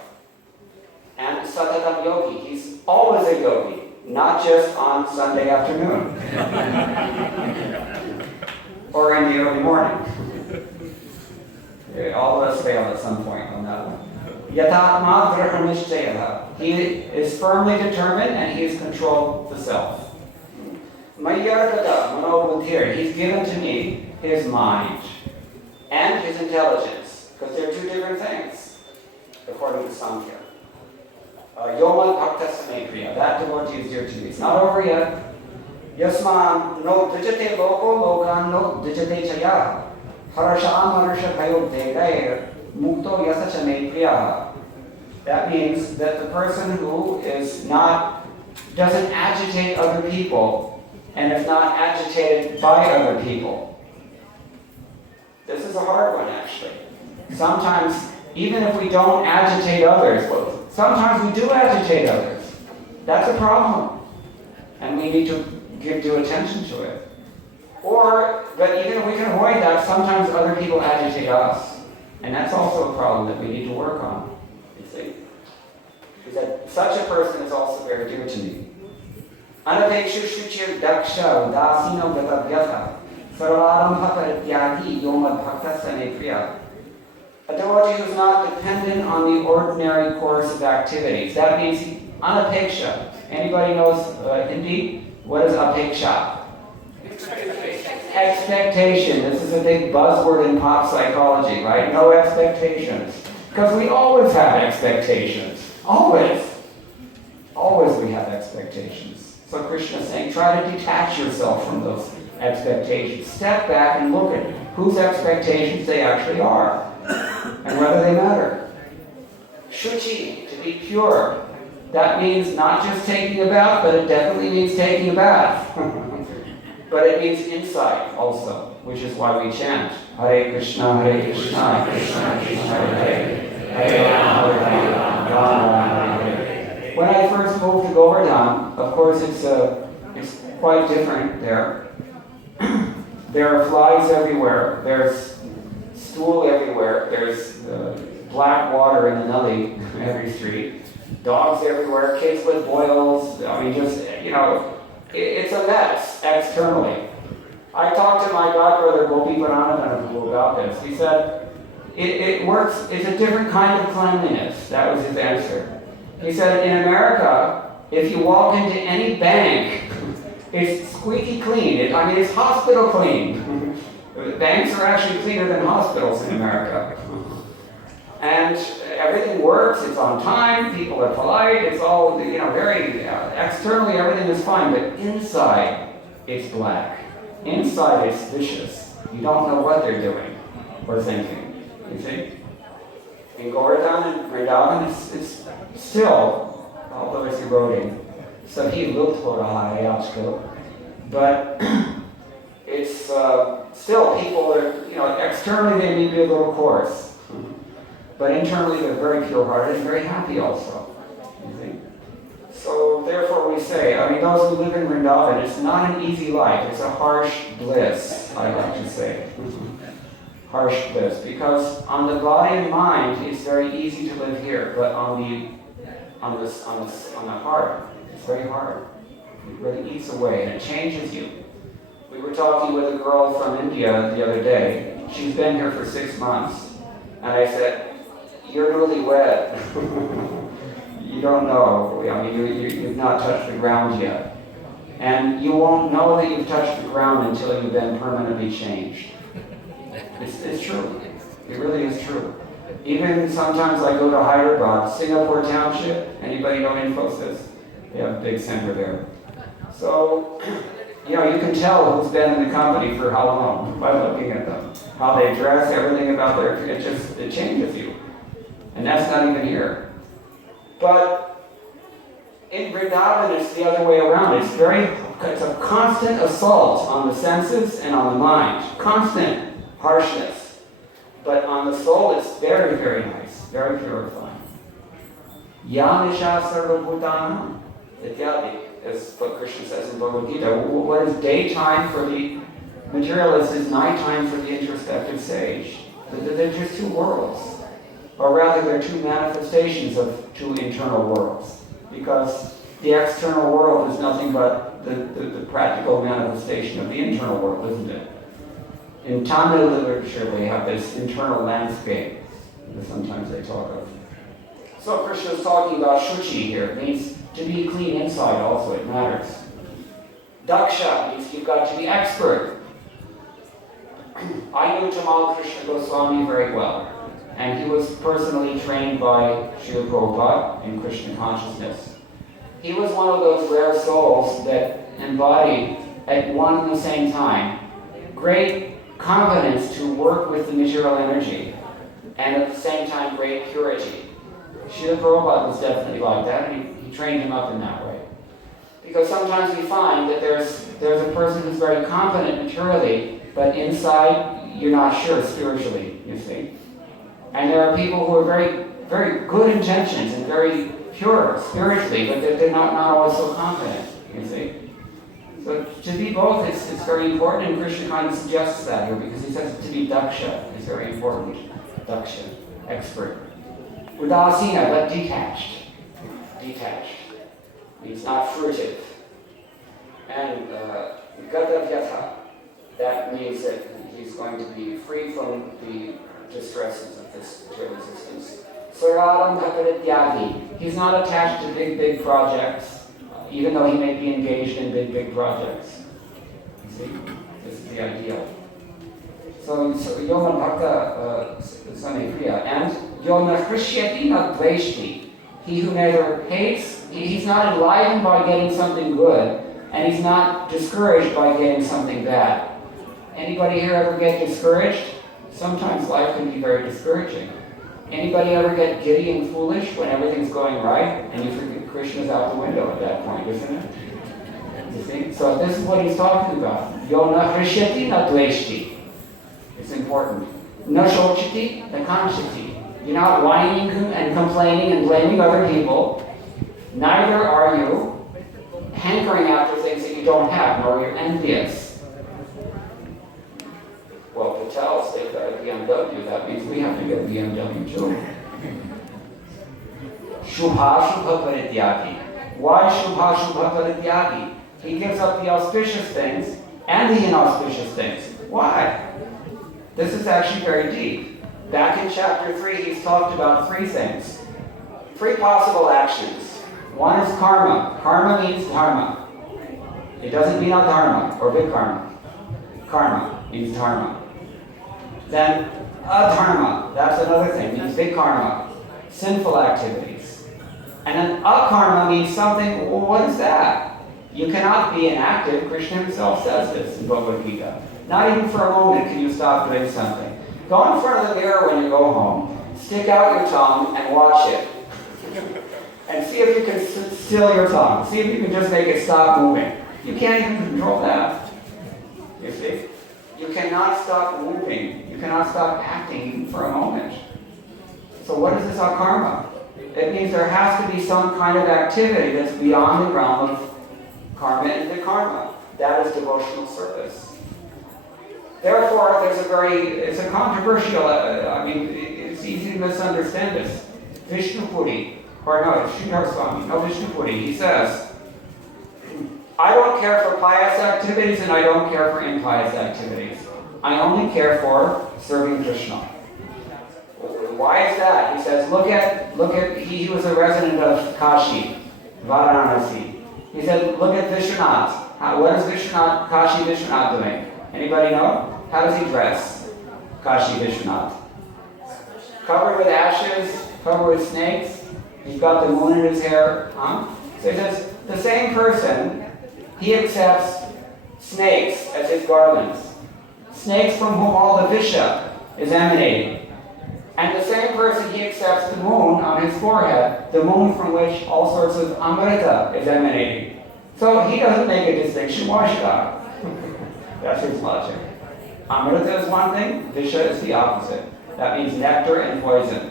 And satatam yogi. He's always a yogi, not just on Sunday afternoon. Or in the early morning. All of us failed at some point on that one. Yatatma drahamishtaya. He is firmly determined and he has controlled the self. Mayargata manobuddhir. He's given to me his mind and his intelligence, because they're two different things, according to Samkhya. Yoma bhakta samepriya. That devotee is dear to me. It's not over yet. Yasman no dijate loko lokan no dijate chaya. Harasham harsha bhayo degair mukto yasacha mepriya. That means that the person who doesn't agitate other people and is not agitated by other people. This is a hard one, actually. Sometimes, even if we don't agitate others, well, sometimes we do agitate others. That's a problem. And we need to give due attention to it. But even if we can avoid that, sometimes other people agitate us. And that's also a problem that we need to work on, you see. Because such a person is also very dear to me. Anadekshu shuchir daksha udasino gatavyatha sarvaram haparityagi yomad bhakta sanepriya. A devotee who is not dependent on the ordinary course of activities. That means anapeksha. Anybody knows Hindi? What is apeksha? Expectation. This is a big buzzword in pop psychology, right? No expectations. Because we always have expectations. Always. Always we have expectations. So Krishna is saying, try to detach yourself from those expectations. Step back and look at whose expectations they actually are and whether they matter. Shuchi, to be pure. That means not just taking a bath, but it definitely means taking a bath. But it means insight also, which is why we chant Hare Krishna, Krishna Krishna, Hare Hare, Hare Rama, Hare Rama, Rama Hare Hare. When I first moved to Govardhan, of course it's quite different there. There are flies everywhere. There's stool everywhere. There's black water in the nully every street. Dogs everywhere. Kids with boils. I mean, just, it's a mess externally. I talked to my godbrother Gopi Paranadhana about this. He said, it works, it's a different kind of cleanliness. That was his answer. He said, in America, if you walk into any bank, it's squeaky clean. It's hospital clean. Banks are actually cleaner than hospitals in America. And everything works, it's on time, people are polite, it's all, very, externally everything is fine, but inside, it's black. Inside, it's vicious. You don't know what they're doing or thinking, you see? In Govardhan and Vrindavan, it's still, although it's eroding, so he looked for a high but it's still, people are, externally they may be a little coarse, But internally they're very pure-hearted and very happy also. You see? So therefore we say, I mean, those who live in Vrindavan, it's not an easy life. It's a harsh bliss, I like to say. Harsh bliss. Because on the body and mind, it's very easy to live here. But on the heart, it's very hard. It really eats away and it changes you. We were talking with a girl from India the other day. She's been here for 6 months. And I said, "You're newlywed." You don't know. I mean, you've not touched the ground yet. And you won't know that you've touched the ground until you've been permanently changed. It's true. It really is true. Even sometimes I go to Hyderabad, Singapore Township. Anybody know Infosys? They have a big center there. So, you can tell who's been in the company for how long by looking at them. How they dress, everything about it changes you. And that's not even here. But in Vrindavan, it's the other way around. It's a constant assault on the senses and on the mind. Constant harshness. But on the soul, it's very, very nice. Very purifying. Yanisha sarvabhutanam ityadi, as what Krishna says in Bhagavad Gita. What is daytime for the materialist is nighttime for the introspective sage. They're just two worlds. Or rather, they're two manifestations of two internal worlds. Because the external world is nothing but the practical manifestation of the internal world, isn't it? In Tamil literature, they have this internal landscape that sometimes they talk of. So Krishna is talking about shuchi here. It means to be clean inside also, it matters. Daksha means you've got to be expert. I knew Tamal Krishna Goswami very well. And he was personally trained by Srila Prabhupada in Krishna consciousness. He was one of those rare souls that embodied at one and the same time great competence to work with the material energy and at the same time great purity. Srila Prabhupada was definitely like that, and he trained him up in that way. Because sometimes we find that there's a person who's very competent materially, but inside you're not sure spiritually, you see. And there are people who are very, very good intentions and very pure spiritually, but they're not always so confident, you see. So to be both is very important, and Krishna kind of suggests that here, because he says to be daksha is very important. Daksha, expert. Udasina, but detached. Detached. Means not fruitive. And gadavyatha, that means that he's going to be free from the distresses of this material existence. Sararam bhakarityagi. He's not attached to big projects, even though he may be engaged in big projects. You see? This is the ideal. So yona bhakta samikriya. And yona hrishyati na dveshti. He who neither hates, he's not enlivened by getting something good, and he's not discouraged by getting something bad. Anybody here ever get discouraged? Sometimes life can be very discouraging. Anybody ever get giddy and foolish when everything's going right, and you forget Krishna's out the window at that point, isn't it? You see? So this is what he's talking about. Yona hrishyati na dveshti. It's important. Na shochiti na kanchiti. You're not whining and complaining and blaming other people. Neither are you hankering after things that you don't have, nor you're envious. Well, Patel's, they've got a BMW. That means we have to get a BMW too. Shubha Shubha Parityagi. Why Shubha Shubha Parityagi? He gives up the auspicious things and the inauspicious things. Why? This is actually very deep. Back in chapter 3, he's talked about 3 things. 3 possible actions. One is karma. Karma means dharma. It doesn't mean adharma or big karma. Karma means dharma. Then adharma, that's another thing, means big karma. Sinful activities. And then akarma means something, well, what is that? You cannot be inactive. Krishna himself says this in Bhagavad Gita. Not even for a moment can you stop doing something. Go in front of the mirror when you go home, stick out your tongue and watch it. And see if you can still your tongue. See if you can just make it stop moving. You can't even control that. You see? You cannot stop moving. You cannot stop acting even for a moment. So what is this akarma? It means there has to be some kind of activity that's beyond the realm of karma and vikarma. That is devotional service. Therefore, it's a controversial, it's easy to misunderstand this. Vishnu Puri, or no, it's Sridhar Swami, no Vishnu Puri, he says, I don't care for pious activities and I don't care for impious activities. I only care for serving Krishna. Why is that? He says, look at, he was a resident of Kashi, Varanasi. He said, look at Vishwanath. What is Kashi Vishwanath doing? Anybody know? How does he dress? Kashi Vishwanath. Covered with ashes, covered with snakes. He's got the moon in his hair. So he says, the same person, he accepts snakes as his garlands. Snakes from whom all the Visha is emanating. And the same person, he accepts the moon on his forehead, the moon from which all sorts of Amrita is emanating. So he doesn't make a distinction. Why should I? That's his logic. Amrita is one thing, Visha is the opposite. That means nectar and poison.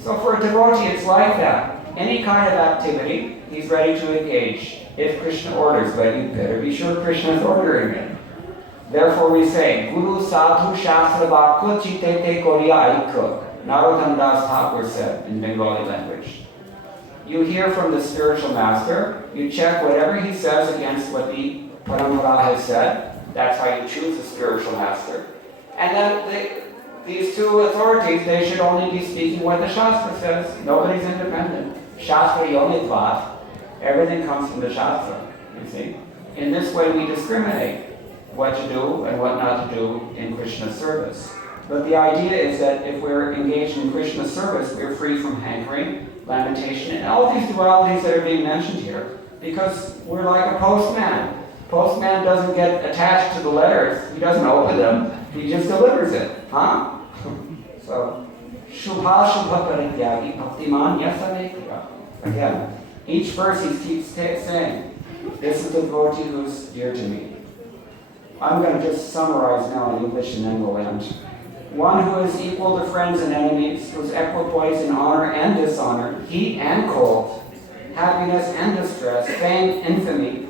So for a devotee, it's like that. Any kind of activity, he's ready to engage if Krishna orders, but you better be sure Krishna is ordering it. Therefore we say, Guru Sadhu Shastra Vakku Chitete Koriya Aikya. Narottam Das Thakur said in Bengali language. You hear from the spiritual master, you check whatever he says against what the Parampara has said. That's how you choose a spiritual master. And then these two authorities, they should only be speaking what the Shastra says. Nobody's independent. Shastra Yonitvat. Everything comes from the Shastra, you see. In this way we discriminate what to do and what not to do in Krishna's service. But the idea is that if we're engaged in Krishna's service, we're free from hankering, lamentation, and all these dualities that are being mentioned here, because we're like a postman. Postman doesn't get attached to the letters. He doesn't open them. He just delivers it. So, Shubha Shubha Parityagi Bhaktiman Yasanekya. Again, each verse he keeps saying, this is the devotee who's dear to me. I'm going to just summarize now in English and then we'll end. One who is equal to friends and enemies, who is equipoise in honor and dishonor, heat and cold, happiness and distress, fame, infamy,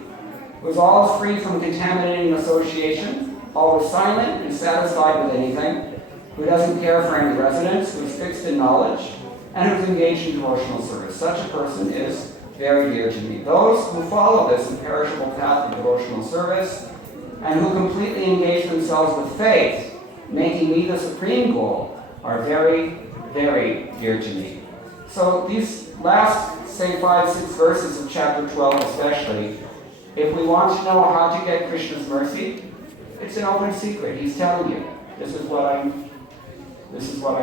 who is always free from contaminating association, always silent and satisfied with anything, who doesn't care for any residence, who is fixed in knowledge, and who is engaged in devotional service. Such a person is very dear to me. Those who follow this imperishable path of devotional service and who completely engage themselves with faith, making me the supreme goal, are very, very dear to me. So these last, say, 5-6 verses of chapter 12 especially, if we want to know how to get Krishna's mercy, it's an open secret. He's telling you, this is what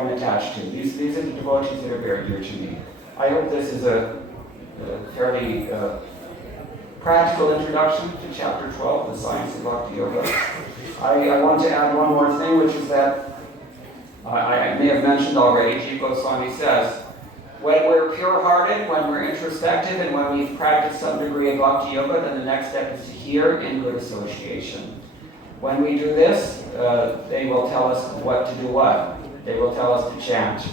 I'm attached to. These are the devotees that are very dear to me. I hope this is a fairly practical introduction to chapter 12, the science of Bhakti Yoga. I want to add one more thing, which is that I may have mentioned already, Jiva Goswami says, when we're pure-hearted, when we're introspective, and when we've practiced some degree of Bhakti Yoga, then the next step is to hear in good association. When we do this, they will tell us what to do what. They will tell us to chant.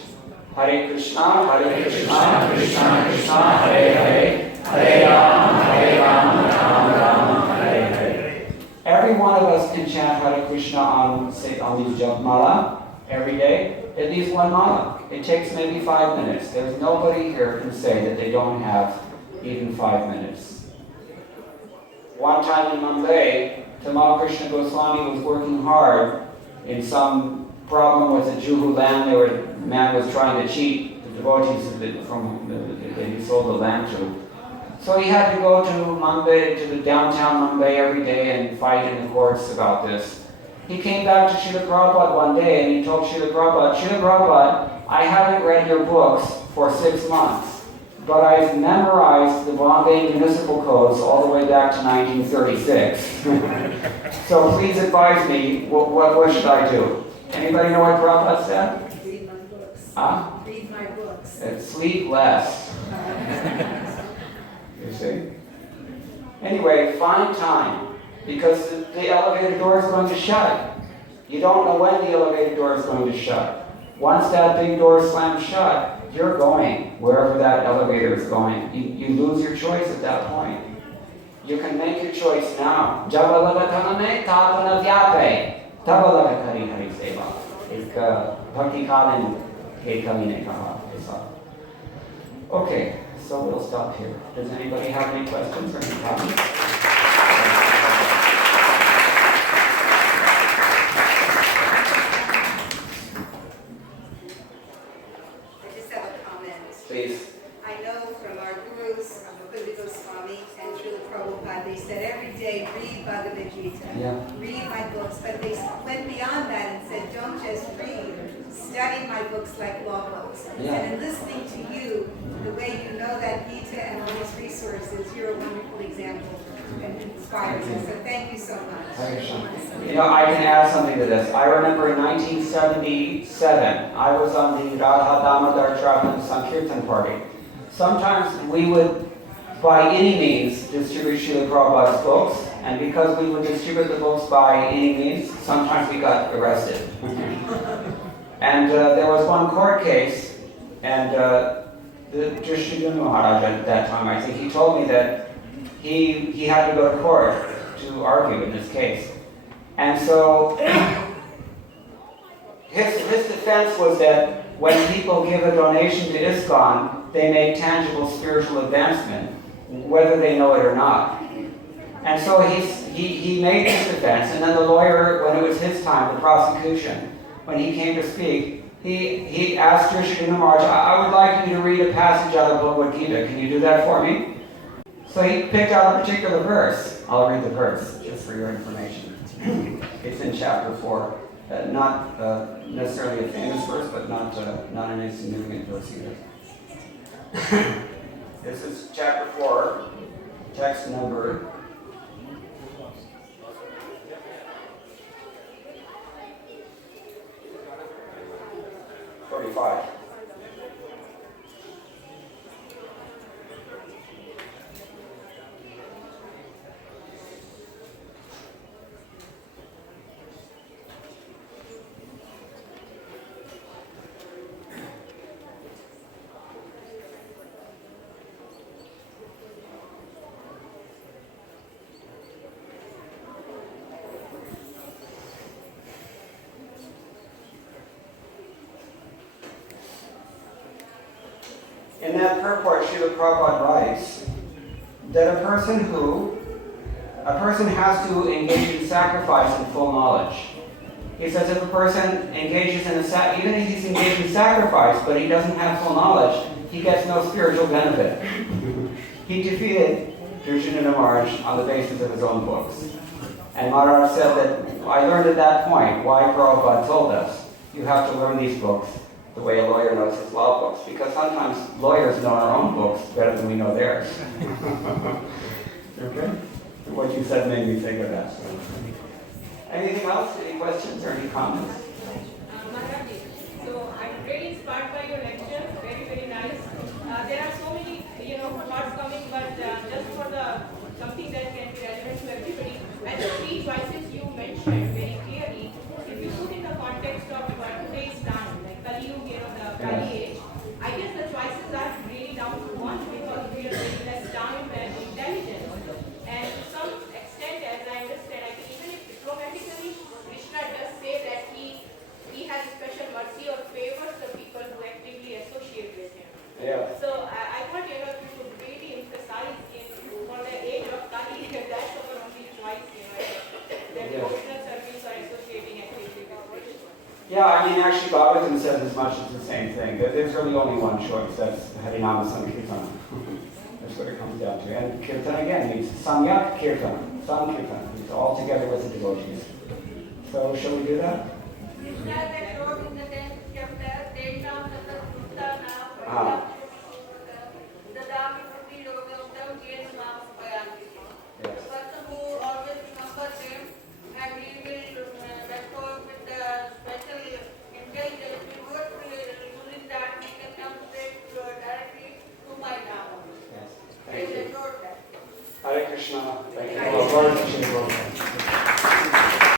Hare Krishna, Krishna Krishna, Hare Hare, Hare Rama, Rama Rama, Hare Hare. Every one of us can chant Hare Krishna on these japa mala every day, at least one mala. It takes maybe 5 minutes. There's nobody here who can say that they don't have even 5 minutes. One time in Mumbai, Tamal Krishna Goswami was working hard in some problem with the Juhu land. The man was trying to cheat the devotees that he sold the land to. So he had to go to Mumbai, to the downtown Mumbai every day and fight in the courts about this. He came back to Srila Prabhupada one day and he told Srila Prabhupada, I haven't read your books for 6 months, but I've memorized the Bombay municipal codes all the way back to 1936. So please advise me, what should I do? Anybody know what Prabhupada said? Read my books. Read my books. Sleep less. You see? Anyway, find time, because the elevator door is going to shut. You don't know when the elevator door is going to shut. Once that big door slams shut, you're going wherever that elevator is going. You lose your choice at that point. You can make your choice now. Jabalagataname tapanavyape. Tabalagakari hari seva. एक भक्ति कालीन एक कवि ने कहा ऐसा. Okay, so we'll stop here. Does anybody have any questions or any comments? I just have a comment. Please. I know from our gurus, Mukunda Swami and Srila Prabhupada, they said every day read Bhagavad Gita, read my books, but they went beyond that and said don't just read, study my books like law books. And in listening to you, the way you know that Gita and all these resources, you're a wonderful example and inspires us. So thank you so much. You know, I can add something to this. I remember in 1977, I was on the Radha Damodar Travan Sankirtan party. Sometimes we would, by any means, distribute Srila Prabhupada's books, and because we would distribute the books by any means, sometimes we got arrested. And there was one court case, and the Drishtigunu Maharaj at that time, I think, he told me that he had to go to court to argue in this case. And so his defense was that when people give a donation to ISKCON, they make tangible spiritual advancement, whether they know it or not. And so he made this defense, and then the lawyer, when it was his time, the prosecution, when he came to speak, he asked Drishtigunu Maharaj, I would like you to read a passage out of Bhagavad Gita. Can you do that for me? So he picked out a particular verse. I'll read the verse, just for your information. It's in chapter 4. Not necessarily a famous verse, but not an insignificant verse either. This is chapter 4, text number 45. In that purport, Srila Prabhupada writes that a person has to engage in sacrifice and full knowledge. He says if a person engages in even if he's engaged in sacrifice, but he doesn't have full knowledge, he gets no spiritual benefit. He defeated Drishtigunu Maharaj on the basis of his own books. And Maharaj said that, I learned at that point why Prabhupada told us, you have to learn these books the way a lawyer knows his law books, because sometimes lawyers know our own books better than we know theirs. Okay? What you said made me think of that. Anything else? Any questions or any comments? Maharaj, so I'm really inspired by your lecture. Very, very nice. There are so many, thoughts coming, but just for something that can be relevant to everybody. And the three choices you mentioned very clearly, if you put in the context of today's time, like Kali Yuga, the Kali age, I guess the choices are really down to one because we are very less time and intelligence. And to some extent, as I understand, I think even if diplomatically, Krishna does say that he has special mercy or favors the people who actively associate with him. Yeah. So I thought, if you could really emphasize for the age of Kali, that's our only choice, that devotional service or associating actively with Krishna. Yeah, I mean, actually, Bhagavatam says as much as the same thing. There's really only one choice. That's Harinama Sankirtana. That's what it comes down to. And Kirtan again means Samyak Kirtan, Sankirtan. It's all together with the devotees. So, shall we do that? Hare Krishna. Thank you.